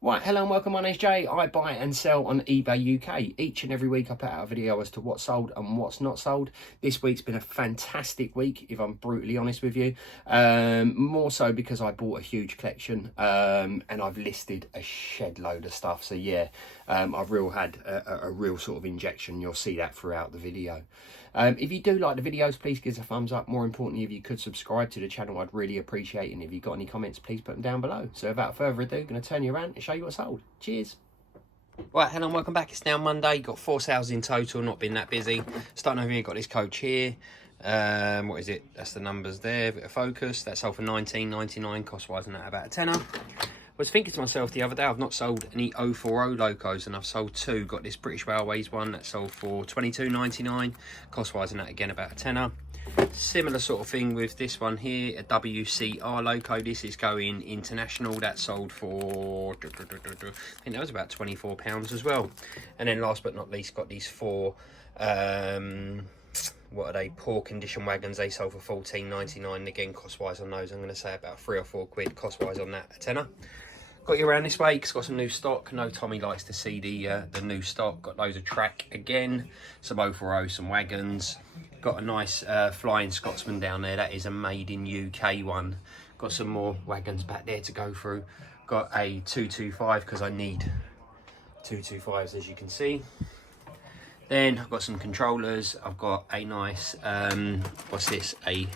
Right, hello and welcome, my name's Jay. I buy and sell on eBay UK. Each and every week I put out a video as to what's sold and what's not sold. This week's been a fantastic week, if I'm brutally honest with you. More so because I bought a huge collection and I've listed a shed load of stuff. So yeah, I've had a real sort of injection. You'll see that throughout the video. If you do like the videos, please give us a thumbs up. More importantly, if you could subscribe to the channel, I'd really appreciate it. And if you've got any comments, please put them down below. So without further ado, I'm going to turn you around and show you what's sold. Cheers. Right, hello and welcome back. It's now Monday. Got 4 sales in total, not been that busy. Starting over here, got this coach here. What is it? That's the numbers there, bit of focus. That sold for $19.99, cost-wise, and that about a tenner. I was thinking to myself the other day, I've not sold any 040 locos, and I've sold 2. Got this British Railways one that sold for $22.99, cost-wise, and that again about a tenner. Similar sort of thing with this one here, a WCR loco. This is going international. That sold for, I think that was about £24 as well. And then last but not least, got these 4 what are they, poor condition wagons. They sold for $14.99. Again, cost wise on those, I'm going to say about 3 or 4 quid. Cost wise on that, a tenner. Got you around this way because got some new stock. No, Tommy likes to see the new stock. Got loads of track again, some 040, some wagons. Got a nice Flying Scotsman down there. That is a made in UK one. Got some more wagons back there to go through. Got a 225 because I need 225s, as you can see. Then I've got some controllers. I've got a nice, what's this? A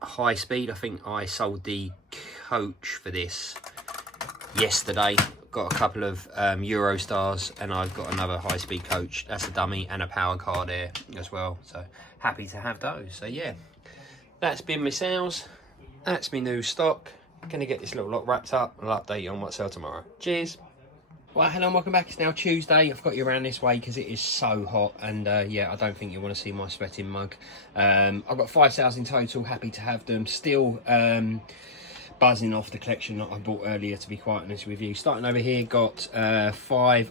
high speed. I think I sold the coach for this yesterday. Got a couple of Eurostars, and I've got another high speed coach. That's a dummy and a power car there as well. So happy to have those. So yeah, that's been my sales. That's my new stock. Gonna get this little lot wrapped up and I'll update you on what's sell tomorrow. Cheers. Well, hello and welcome back. It's now Tuesday. I've got you around this way because it is so hot, and yeah, I don't think you want to see my sweating mug. I've got 5 sales in total. Happy to have them. Still buzzing off the collection that I bought earlier, to be quite honest with you. Starting over here, got 5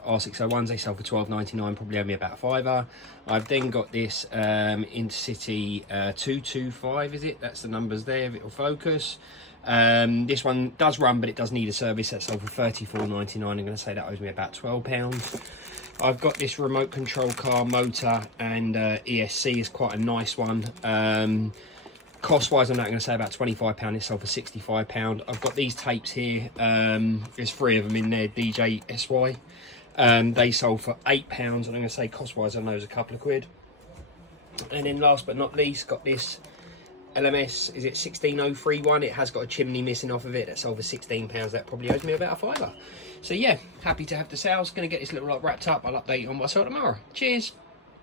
R601s. They sold for $12.99, probably only about a fiver. I've then got this Intercity 225, is it? That's the numbers there, if it'll focus. This one does run, but it does need a service. That sold for $34.99. I'm going to say that owes me about £12. I've got this remote control car motor, and ESC is quite a nice one. Cost wise on that, I'm going to say about £25. It sold for £65. I've got these tapes here. There's 3 of them in there, DJ SY. They sold for £8, and I'm going to say cost wise on those a couple of quid. And then last but not least, got this LMS, is it 16031? It has got a chimney missing off of it. That sold for £16. That probably owes me about a fiver. So yeah, happy to have the sales. Going to get this little lot wrapped up. I'll update you on what I sell tomorrow. Cheers.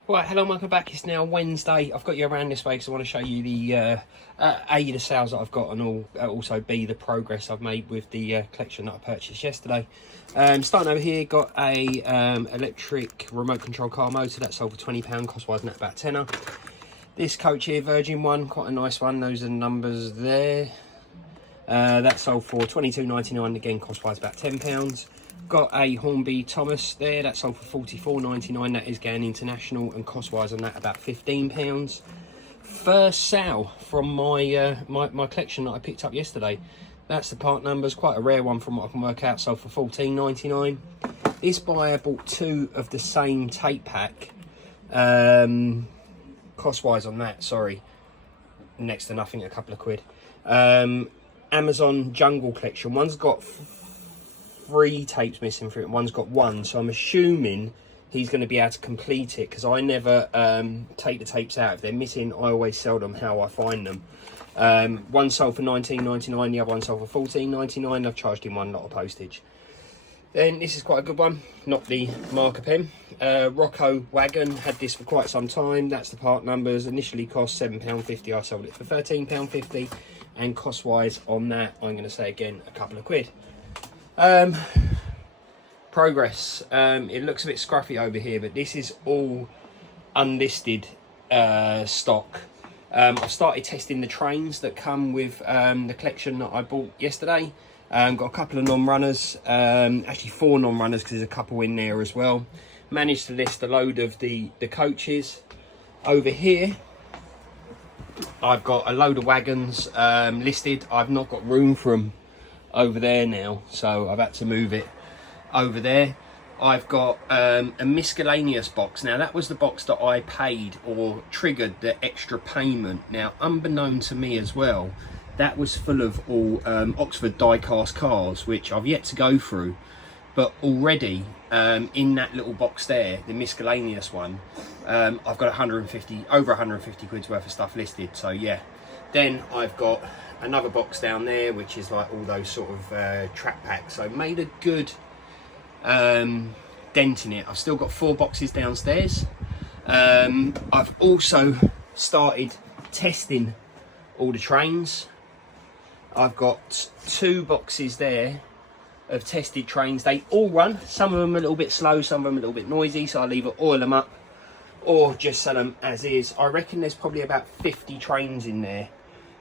Right, hello, welcome back. It's now Wednesday. I've got you around this way because I want to show you the A, the sales that I've got, and also B, the progress I've made with the collection that I purchased yesterday. Starting over here, got a electric remote control car motor that sold for £20. Cost wise, net about a tenner. This coach here, Virgin one, quite a nice one. Those are the numbers there. That sold for $22.99, again cost wise about £10. Got a Hornby Thomas there, that sold for $44.99. That is going international, and cost wise on that about £15. First sale from my my collection that I picked up yesterday. That's the part numbers, quite a rare one from what I can work out. Sold for $14.99. This buyer bought 2 of the same tape pack. Cost wise on that, sorry, next to nothing, a couple of quid. Amazon Jungle collection. One's got 3 tapes missing for it, one's got 1, so I'm assuming he's going to be able to complete it, because I never take the tapes out. If they're missing, I always sell them how I find them. One sold for $19.99, the other one sold for $14.99. I've charged him 1 lot of postage. Then this is quite a good one, not the marker pen. Rocco wagon, had this for quite some time. That's the part numbers. Initially cost £7.50. I sold it for £13.50, and cost wise on that, I'm going to say again a couple of quid. Progress. It looks a bit scruffy over here, but this is all unlisted stock. I've started testing the trains that come with the collection that I bought yesterday. Got a couple of non-runners, actually 4 non-runners because there's a couple in there as well. Managed to list a load of the coaches. Over here, I've got a load of wagons listed. I've not got room for them over there now, so I've had to move it over there. I've got a miscellaneous box. Now that was the box that I paid or triggered the extra payment. Now unbeknown to me as well, that was full of all Oxford die-cast cars, which I've yet to go through. But already in that little box there, the miscellaneous one, I've got over 150 quid's worth of stuff listed. So yeah. Then I've got another box down there, which is like all those sort of track packs. So made a good dent in it. I've still got 4 boxes downstairs. I've also started testing all the trains. I've got 2 boxes there of tested trains. They all run. Some of them a little bit slow, some of them a little bit noisy, so I'll either oil them up or just sell them as is. I reckon there's probably about 50 trains in there.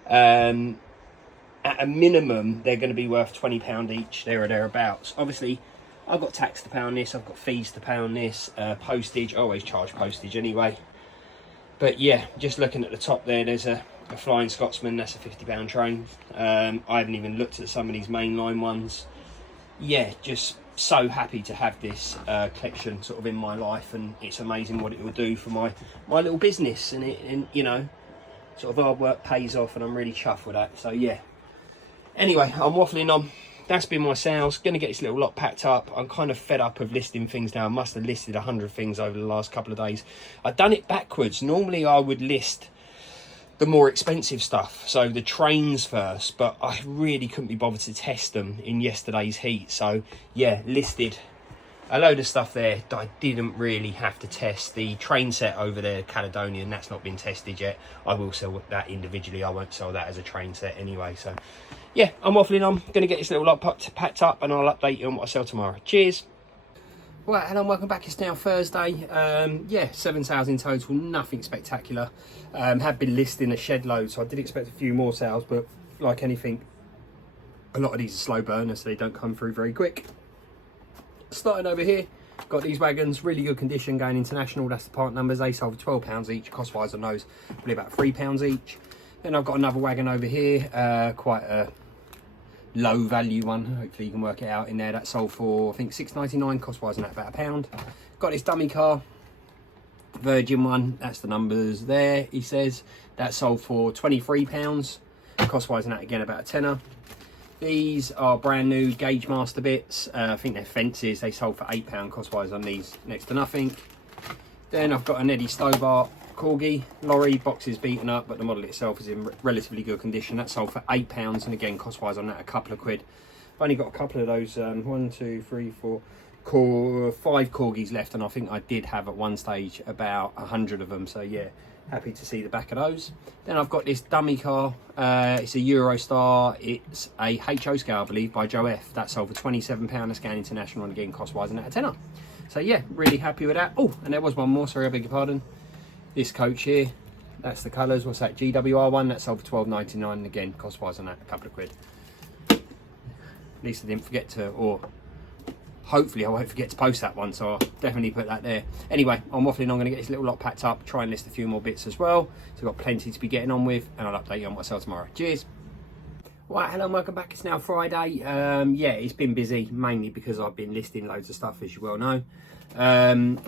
At a minimum, they're going to be worth £20 each, there or thereabouts. Obviously, I've got tax to pay on this, I've got fees to pay on this, postage. I always charge postage anyway. But yeah, just looking at the top there, there's a Flying Scotsman. That's a £50 train. I haven't even looked at some of these mainline ones. Yeah, just so happy to have this collection sort of in my life, and it's amazing what it will do for my little business, and you know, sort of hard work pays off, and I'm really chuffed with that. So yeah. Anyway, I'm waffling on. That's been my sales. Going to get this little lot packed up. I'm kind of fed up of listing things now. I must have listed 100 things over the last couple of days. I've done it backwards. Normally I would list the more expensive stuff, so the trains first, but I really couldn't be bothered to test them in yesterday's heat. So yeah, listed a load of stuff there that I didn't really have to test. The train set over there, Caledonian, that's not been tested yet. I will sell that individually. I won't sell that as a train set anyway. So yeah, I'm waffling on. Going to get this little lot packed up, and I'll update you on what I sell tomorrow. Cheers. Right, hello and welcome back. It's now Thursday. Yeah, 7 sales in total, nothing spectacular. Have been listing a shed load, so I did expect a few more sales, but like anything, a lot of these are slow burners, so they don't come through very quick. Starting over here, got these wagons, really good condition, going international. That's the part numbers. They sold for £12 each. Cost wise on those, probably about £3 each. Then I've got another wagon over here, quite a low value one, hopefully you can work it out in there. That sold for I think £6.99, cost wise on that about £1. Got this dummy car, Virgin one, that's the numbers there, he says. That sold for £23, cost wise on that again about a tenner. These are brand new Gauge Master bits. I think they're fences. They sold for £8, cost wise on these next to nothing. Then I've got an Eddie Stobart Corgi lorry, boxes beaten up, but the model itself is in relatively good condition. That sold for £8, and again cost wise on that a couple of quid. I've only got a couple of those 1, 2, 3, 4 5 Corgis left, and I think I did have at one stage about 100 of them, so yeah, happy to see the back of those. Then I've got this dummy car. It's a Eurostar. It's a HO scale, I believe, by Joe F. That sold for £27. That's going international, and again cost wise on that a tenner. So yeah, really happy with that. Oh, and there was one more, sorry, I beg your pardon. This coach here, that's the colours. What's that? GWR one. That sold for £12.99, and again cost wise on that a couple of quid. At least I didn't forget to, or hopefully I won't forget to post that one, so I'll definitely put that there. Anyway, I'm waffling. I'm going to get this little lot packed up, try and list a few more bits as well. So I've got plenty to be getting on with, and I'll update you on what I sell tomorrow. Cheers. Right, hello and welcome back. It's now Friday. Yeah, it's been busy, mainly because I've been listing loads of stuff, as you well know.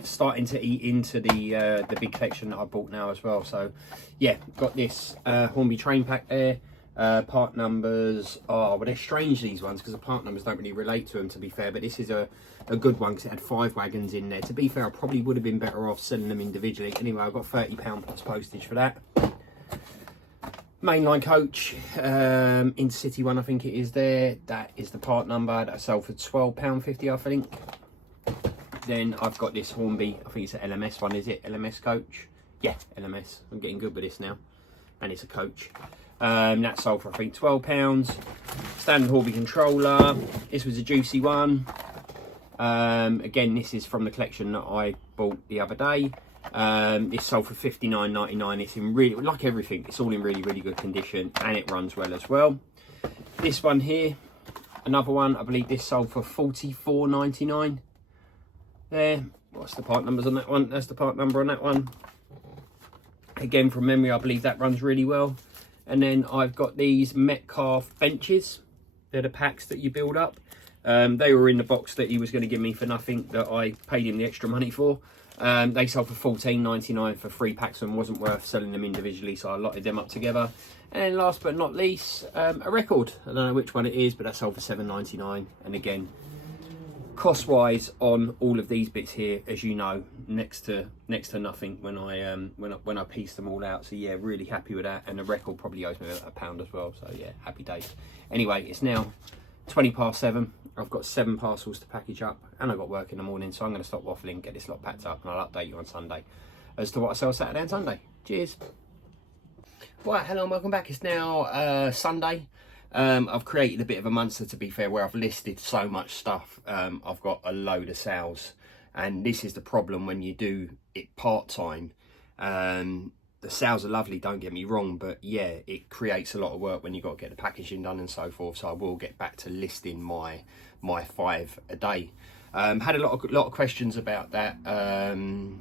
Starting to eat into the big collection that I bought now as well. So yeah, got this Hornby train pack there. Part numbers, oh well, they're strange, these ones, because the part numbers don't really relate to them, to be fair, but this is a good one because it had 5 wagons in there. To be fair, I probably would have been better off selling them individually. Anyway, I've got £30 plus postage for that. Mainline coach, intercity one, I think it is there. That is the part number. That sold for £12.50, I think. Then I've got this Hornby, I think it's an LMS one, is it? LMS coach? Yeah, LMS. I'm getting good with this now. And it's a coach. That sold for I think £12. Standard Hornby controller. This was a juicy one. Again, this is from the collection that I bought the other day. This sold for £59.99. It's in really, like everything, it's all in really, really good condition, and it runs well as well. This one here, another one, I believe this sold for £44.99. There, what's the part numbers on that one? That's the part number on that one. Again, from memory, I believe that runs really well. And then I've got these Metcalf benches. They're the packs that you build up. They were in the box that he was going to give me for nothing, that I paid him the extra money for. They sold for $14.99 for 3 packs and wasn't worth selling them individually, so I lotted them up together. And then last but not least, a record. I don't know which one it is, but that sold for $7.99. And again, cost wise on all of these bits here, as you know, next to nothing when I piece them all out. So yeah, really happy with that. And the record probably owes me a pound as well, so yeah, happy days. Anyway, it's now 7:20. I've got 7 parcels to package up and I've got work in the morning, so I'm going to stop waffling, get this lot packed up, and I'll update you on Sunday as to what I sell Saturday and Sunday. Cheers. Right, hello and welcome back. It's now Sunday. I've created a bit of a monster, to be fair, where I've listed so much stuff. I've got a load of sales, and this is the problem when you do it part-time. The sales are lovely, don't get me wrong, but yeah, it creates a lot of work when you've got to get the packaging done and so forth. So I will get back to listing my 5 a day. Had a lot of questions about that, the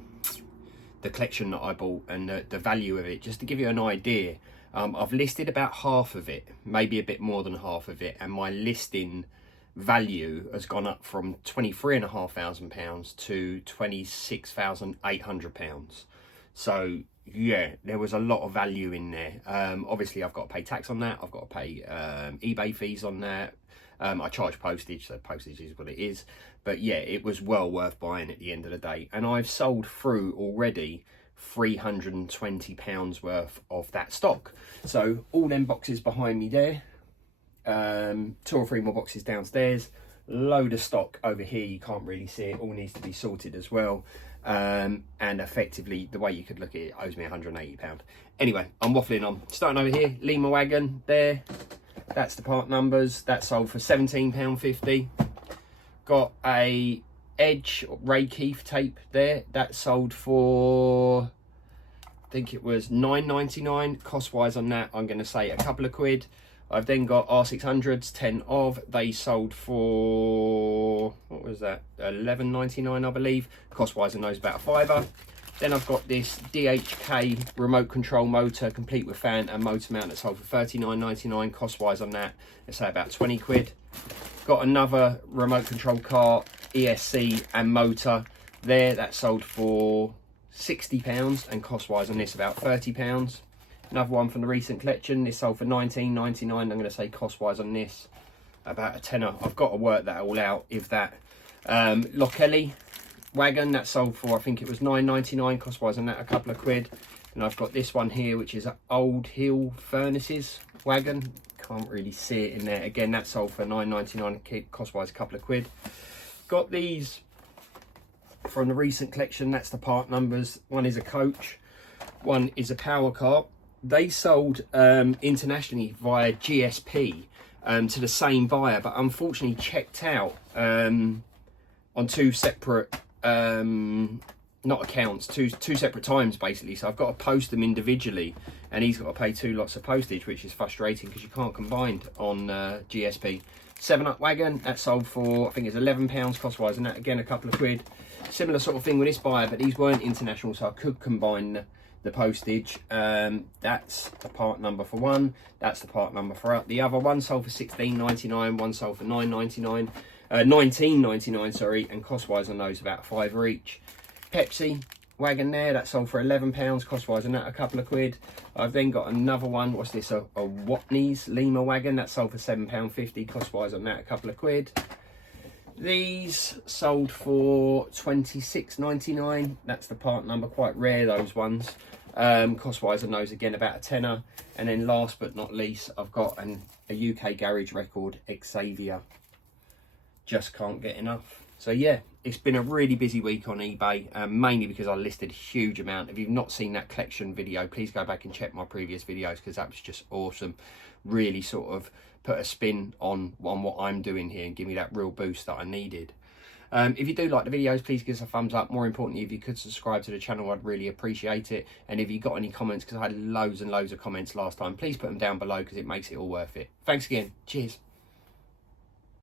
collection that I bought and the value of it. Just to give you an idea, I've listed about half of it, maybe a bit more than half of it, and my listing value has gone up from £23,500 to £26,800. So yeah, there was a lot of value in there. Obviously I've got to pay tax on that, I've got to pay eBay fees on that. I charge postage, so postage is what it is. But yeah, it was well worth buying at the end of the day. And I've sold through already £320 worth of that stock. So all them boxes behind me there, 2 or 3 more boxes downstairs, load of stock over here, you can't really see it, all needs to be sorted as well. And effectively, the way you could look at it, owes me £180. Anyway, I'm waffling on. Starting over here, Lima wagon there. That's the part numbers. That sold for £17.50. Got a Edge Ray Keith tape there. That sold for, I think it was £9.99. Cost wise on that, I'm going to say a couple of quid. I've then got R600s, 10 of. They sold for, what was that, £11.99 I believe. Cost wise on those about a £5. Then I've got this DHK remote control motor, complete with fan and motor mount, that sold for £39.99. Cost wise on that, let's say about 20 quid. Got another remote control car, ESC and motor there, that sold for £60, and cost wise on this about £30. Another one from the recent collection, this sold for £19.99. I'm going to say cost wise on this about a tenner. I've got to work that all out, if that. Lockelly wagon, that sold for, I think it was £9.99. Cost wise on that a couple of quid. And I've got this one here, which is an Old Hill Furnaces wagon. Can't really see it in there. Again, that sold for £9.99. Cost wise a couple of quid. Got these from the recent collection. That's the part numbers. One is a coach, one is a power car. They sold internationally via GSP to the same buyer, but unfortunately checked out on 2 separate, not accounts, two separate times basically. So I've got to post them individually, and he's got to pay 2 lots of postage, which is frustrating because you can't combine on GSP. 7-Up wagon, that sold for, I think it's £11 cost wise, and that again a couple of quid. Similar sort of thing with this buyer, but these weren't international, so I could combine the postage. That's the part number for one, that's the part number for the other. One sold for £16.99, one sold for £19.99, sorry, and cost wise on those about £5 each. Pepsi wagon there, that sold for £11, cost wise on that a couple of quid. I've then got another one, what's this, a Watney's Lima wagon, that sold for £7.50, cost wise on that a couple of quid. These sold for £26.99. That's the part number, quite rare those ones. Cost wise on those again about a tenner. And then last but not least, I've got a UK garage record, Xavier. Just can't get enough. So yeah, it's been a really busy week on eBay, mainly because I listed a huge amount. If you've not seen that collection video, please go back and check my previous videos, because that was just awesome. Really sort of put a spin on what I'm doing here and give me that real boost that I needed. If you do like the videos, please give us a thumbs up. More importantly, if you could subscribe to the channel, I'd really appreciate it. And if you got any comments, because I had loads and loads of comments last time, please put them down below, because it makes it all worth it. Thanks again. Cheers.